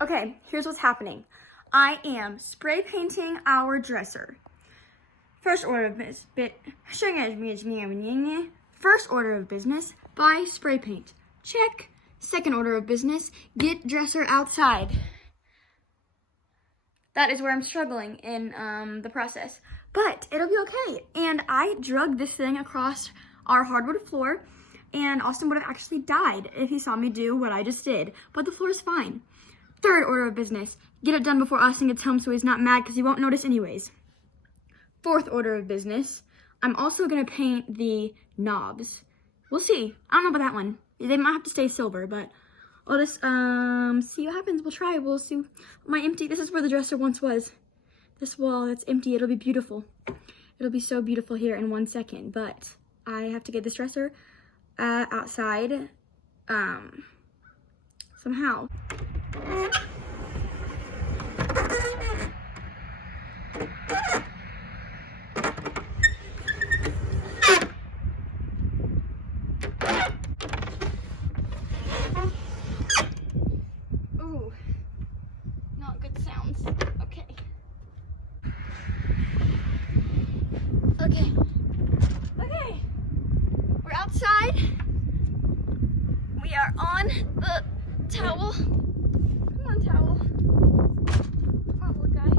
Okay, here's what's happening. I am spray painting our dresser. First order of business, buy spray paint. Check. Second order of business, get dresser outside. That is where I'm struggling in the process, but it'll be okay. And I drug this thing across our hardwood floor, and Austin would have actually died if he saw me do what I just did, but the floor is fine. Third order of business, get it done before Austin gets home so he's not mad because he won't notice anyways. Fourth order of business, I'm also gonna paint the knobs. We'll see. I don't know about that one. They might have to stay silver, but I'll just see what happens. We'll try. We'll see. This is where the dresser once was. This wall that's empty, it'll be beautiful. It'll be so beautiful here in 1 second, but I have to get this dresser outside somehow. Ooh, not good sounds. Okay. Okay. Okay. We're outside. We are on the towel. Come on, towel. Oh, little guy.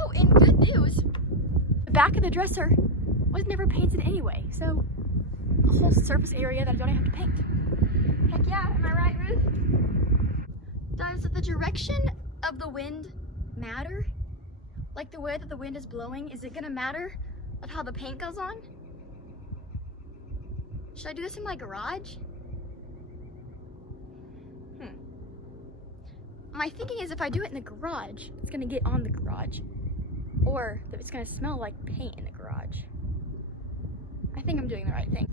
Oh, and good news. The back of the dresser was never painted anyway, so a whole surface area that I don't have to paint. Heck yeah, am I right, Ruth? Does the direction of the wind matter? Like the way that the wind is blowing, is it gonna matter of how the paint goes on? Should I do this in my garage? My thinking is if I do it in the garage, it's gonna get on the garage. Or that it's gonna smell like paint in the garage. I think I'm doing the right thing.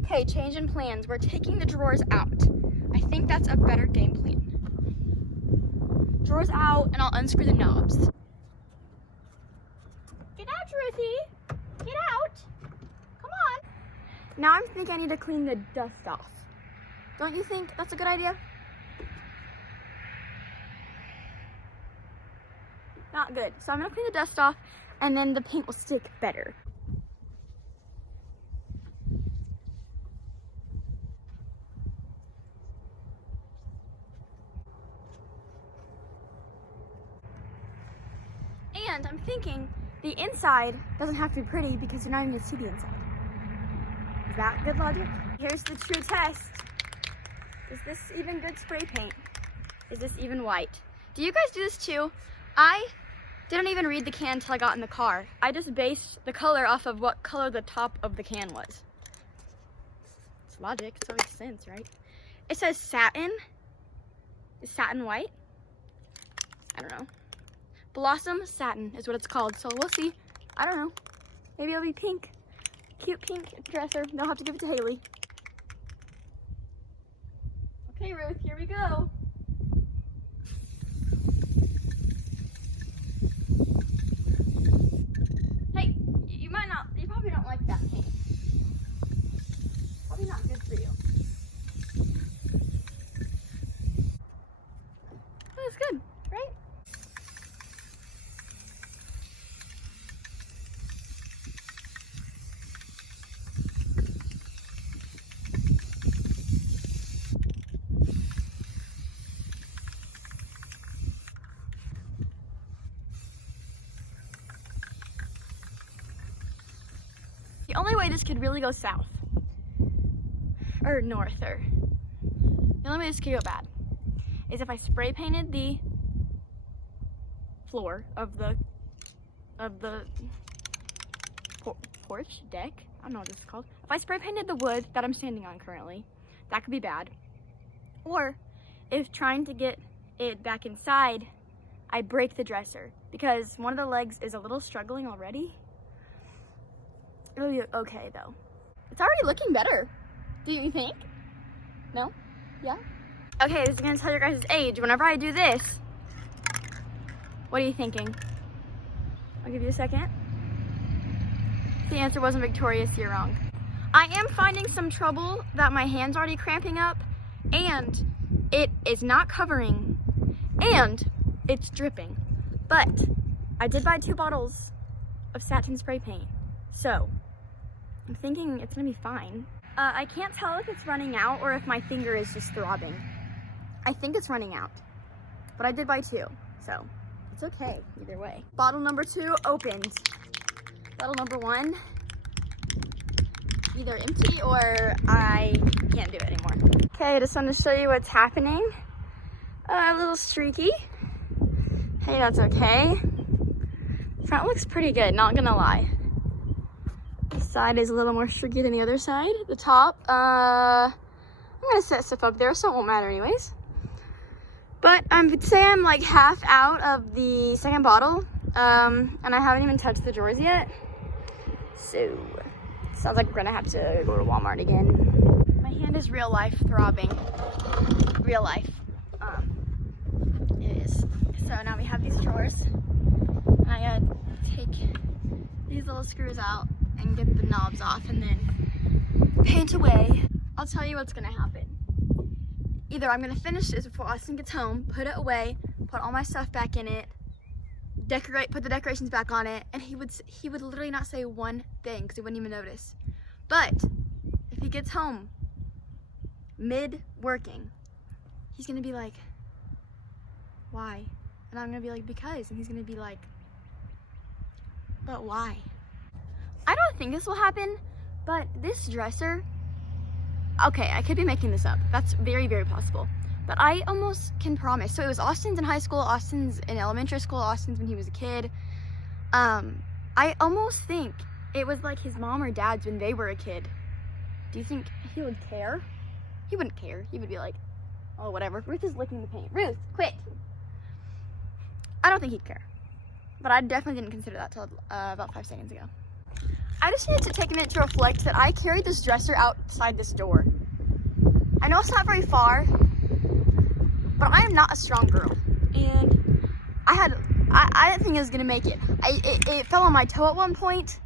Okay, change in plans. We're taking the drawers out. I think that's a better game plan. Drawers out, and I'll unscrew the knobs. Get out, Ruthie! Get out! Come on! Now I'm thinking I need to clean the dust off. Don't you think that's a good idea? Not good. So I'm gonna clean the dust off, and then the paint will stick better. And I'm thinking the inside doesn't have to be pretty because you're not even gonna see the inside. Is that good logic? Here's the true test. Is this even good spray paint? Is this even white? Do you guys do this too? I didn't even read the can until I got in the car. I just based the color off of what color the top of the can was. It's logic, so it makes sense, right? It says satin. Is satin white? I don't know. Blossom satin is what it's called, so we'll see. I don't know. Maybe it'll be pink. Cute pink dresser. They'll have to give it to Haley. Okay, Ruth, here we go. Hey, you probably don't like that paint. Probably not good for you. That's good, right? The only way this could really go south, or north, or the only way this could go bad is if I spray painted the floor of the porch, deck, I don't know what this is called. If I spray painted the wood that I'm standing on currently, that could be bad. Or if trying to get it back inside, I break the dresser because one of the legs is a little struggling already. It'll be okay though. It's already looking better. Do you think? No? Yeah? Okay, this is gonna tell your guys' age. Whenever I do this, what are you thinking? I'll give you a second. If the answer wasn't victorious, you're wrong. I am finding some trouble that my hand's already cramping up and it is not covering and it's dripping. But I did buy 2 bottles of satin spray paint, so I'm thinking it's gonna be fine. I can't tell if it's running out or if my finger is just throbbing. I think it's running out, but I did buy 2, so it's okay either way. Bottle number 2 opened. Bottle number 1 either empty or I can't do it anymore. Okay, I just wanted to show you what's happening. A little streaky. Hey, that's okay. Front looks pretty good, not gonna lie. This side is a little more streaky than the other side. The top, I'm gonna set stuff up there, so it won't matter anyways. But I would say I'm like half out of the second bottle, and I haven't even touched the drawers yet. So, sounds like we're gonna have to go to Walmart again. My hand is real life throbbing. Real life. It is. So now we have these drawers. I gotta take these little screws out and get the knobs off and then paint away. I'll tell you what's gonna happen. Either I'm gonna finish this before Austin gets home, put it away, put all my stuff back in it, put the decorations back on it, and he would literally not say one thing because he wouldn't even notice. But if he gets home mid-working, he's gonna be like, why? And I'm gonna be like, because. And he's gonna be like, but why? I don't think this will happen, but this dresser, okay, I could be making this up. That's very, very possible. But I almost can promise. So it was Austin's in high school, Austin's in elementary school, Austin's when he was a kid. I almost think it was like his mom or dad's when they were a kid. Do you think he would care? He wouldn't care. He would be like, oh, whatever. Ruth is licking the paint. Ruth, quit. I don't think he'd care. But I definitely didn't consider that till about 5 seconds ago. I just needed to take a minute to reflect that I carried this dresser outside this door. I know it's not very far, but I am not a strong girl. And I didn't think it was gonna make it. It fell on my toe at one point,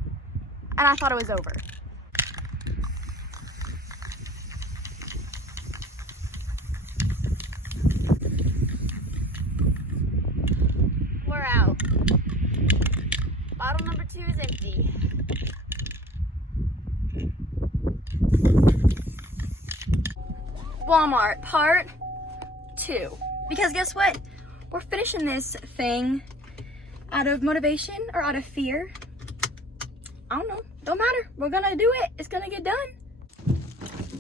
and I thought it was over. We're out. Bottle number 2 is empty. Walmart part 2. Because guess what? We're finishing this thing out of motivation or out of fear. I don't know. Don't matter. We're gonna do it. It's gonna get done.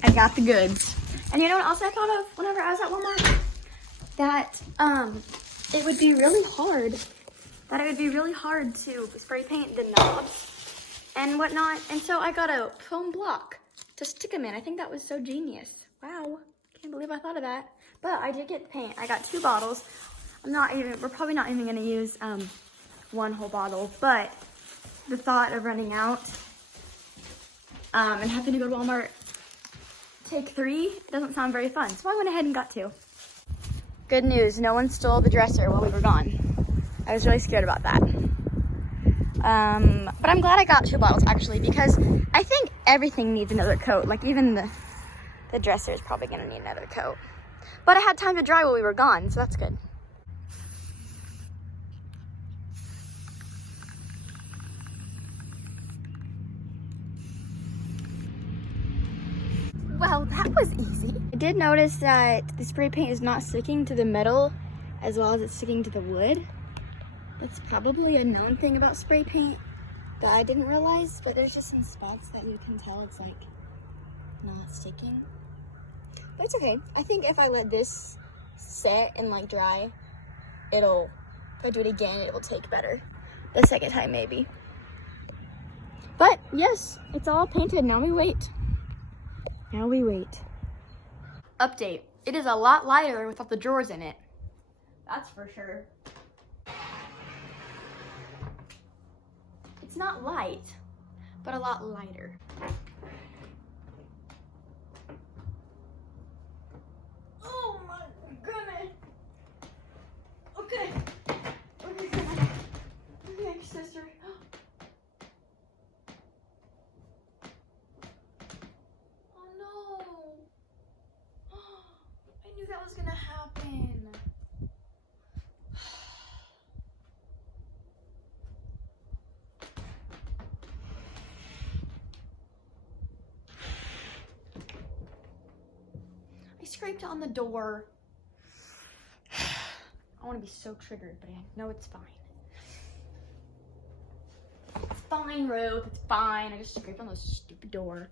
I got the goods. And you know what else I thought of whenever I was at Walmart? That it would be really hard. That it would be really hard to spray paint the knobs and whatnot. And so I got a foam block to stick them in. I think that was so genius. Wow. Can't believe I thought of that. But I did get the paint. I got 2 bottles. We're probably not even gonna use 1 whole bottle, but the thought of running out and having to go to Walmart, take 3, doesn't sound very fun. So I went ahead and got 2. Good news, no one stole the dresser while we were gone. I was really scared about that. But I'm glad I got 2 bottles actually, because I think everything needs another coat. Like even the dresser is probably gonna need another coat. But I had time to dry while we were gone, so that's good. Well, that was easy. I did notice that the spray paint is not sticking to the metal as well as it's sticking to the wood. That's probably a known thing about spray paint that I didn't realize, but there's just some spots that you can tell it's like not sticking. But it's okay. I think if I let this set and like dry, if I do it again, it will take better. The second time maybe. But yes, it's all painted. Now we wait. Update. It is a lot lighter without the drawers in it. That's for sure. It's not light, but a lot lighter. Oh my goodness. Okay. Okay, sister. Oh no. I knew that was gonna happen. scraped on the door. I want to be so triggered, but I know it's fine. It's fine, Ruth. It's fine. I just scraped on the stupid door.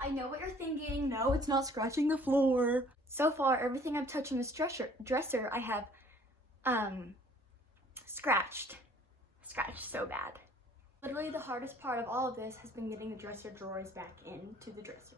I know what you're thinking. No, it's not scratching the floor. So far, everything I've touched on this dresser, I have, scratched so bad. Literally the hardest part of all of this has been getting the dresser drawers back into the dresser.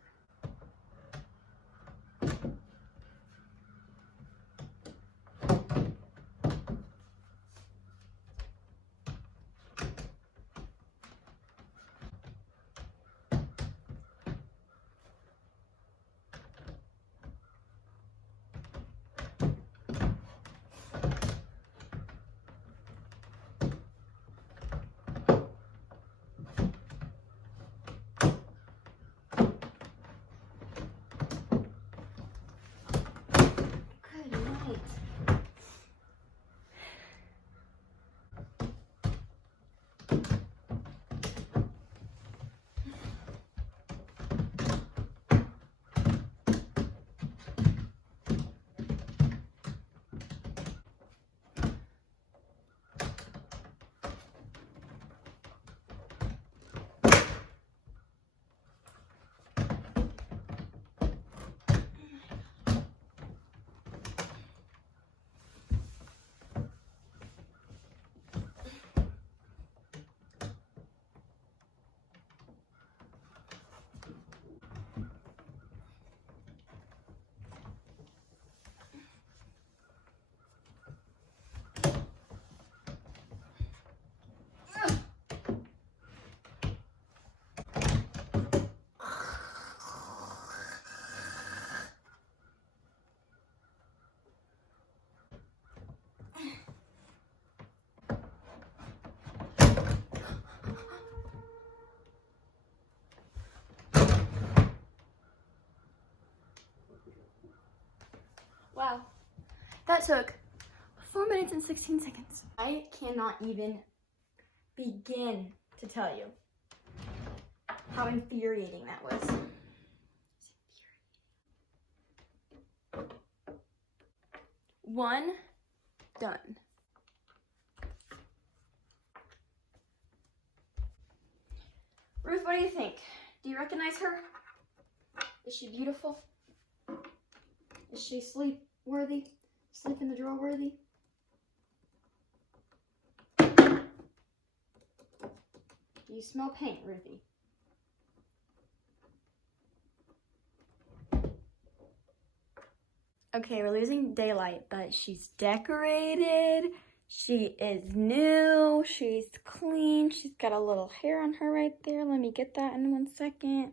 Wow, that took 4 minutes and 16 seconds. I cannot even begin to tell you how infuriating that was. One, done. Ruth, what do you think? Do you recognize her? Is she beautiful? Is she sleep worthy? Sleep in the drawer worthy? You smell paint, Ruthie. Okay, we're losing daylight, but she's decorated. She is new. She's clean. She's got a little hair on her right there. Let me get that in 1 second.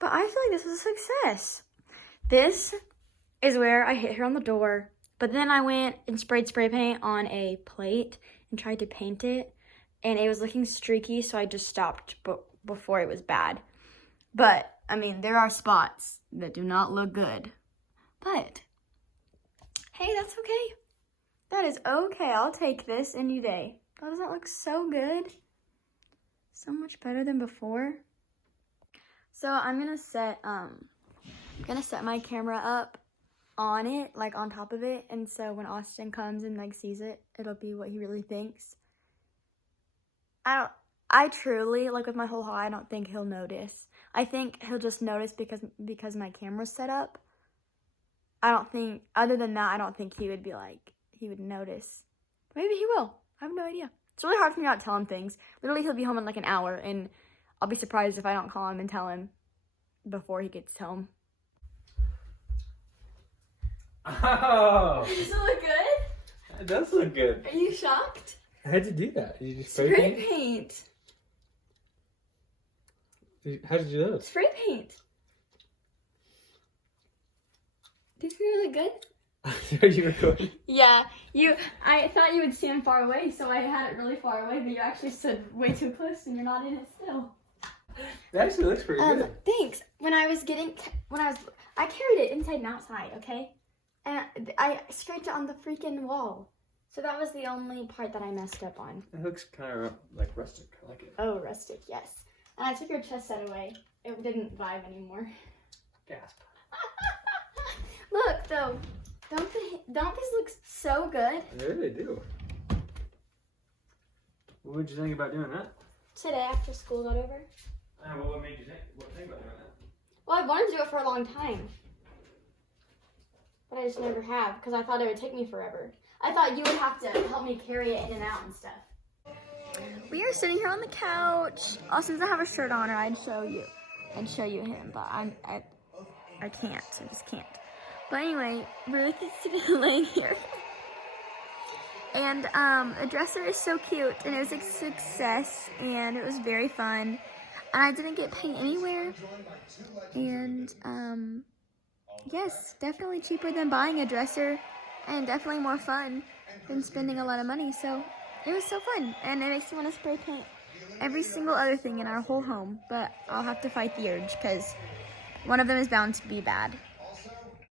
But I feel like this was a success. This is where I hit her on the door, but then I went and sprayed spray paint on a plate and tried to paint it, and it was looking streaky, so I just stopped before it was bad. But, I mean, there are spots that do not look good. But, hey, that's okay. That is okay. I'll take this any day. Doesn't that look so good? So much better than before. So I'm gonna set my camera up on it, like on top of it, and so when Austin comes and like sees it, it'll be what he really thinks. I truly, like with my whole haul, I don't think he'll notice. I think he'll just notice because my camera's set up. I don't think, other than that, I don't think he would notice. Maybe he will. I have no idea. It's really hard for me not to tell him things. Literally, he'll be home in like an hour, and I'll be surprised if I don't call him and tell him before he gets home. Oh! Does it look good? It does look good. Are you shocked? How'd you do that? Did you just spray paint? How did you do those? Spray paint. Do you feel really good? Are you recording? Yeah, I thought you would stand far away, so I had it really far away, but you actually stood way too close and you're not in it still. That actually looks pretty good. Thanks. I carried it inside and outside, okay? And I scraped it on the freaking wall. So that was the only part that I messed up on. It looks kind of like rustic. I like it. Oh, rustic, yes. And I took your chess set away. It didn't vibe anymore. Gasp. Look, though. Don't these look so good? They really do. What would you think about doing that? Today, after school got over. Well, what made you think about doing that? Well, I've wanted to do it for a long time. But I just never have, because I thought it would take me forever. I thought you would have to help me carry it in and out and stuff. We are sitting here on the couch. Since I have a shirt on, or I'd show you him, but I can't. I just can't. But anyway, Ruth is sitting laying here. And the dresser is so cute, and it was a success, and it was very fun. And I didn't get paint anywhere. And yes, definitely cheaper than buying a dresser, and definitely more fun than spending a lot of money. So it was so fun, and it makes me want to spray paint every single other thing in our whole home. But I'll have to fight the urge, because one of them is bound to be bad.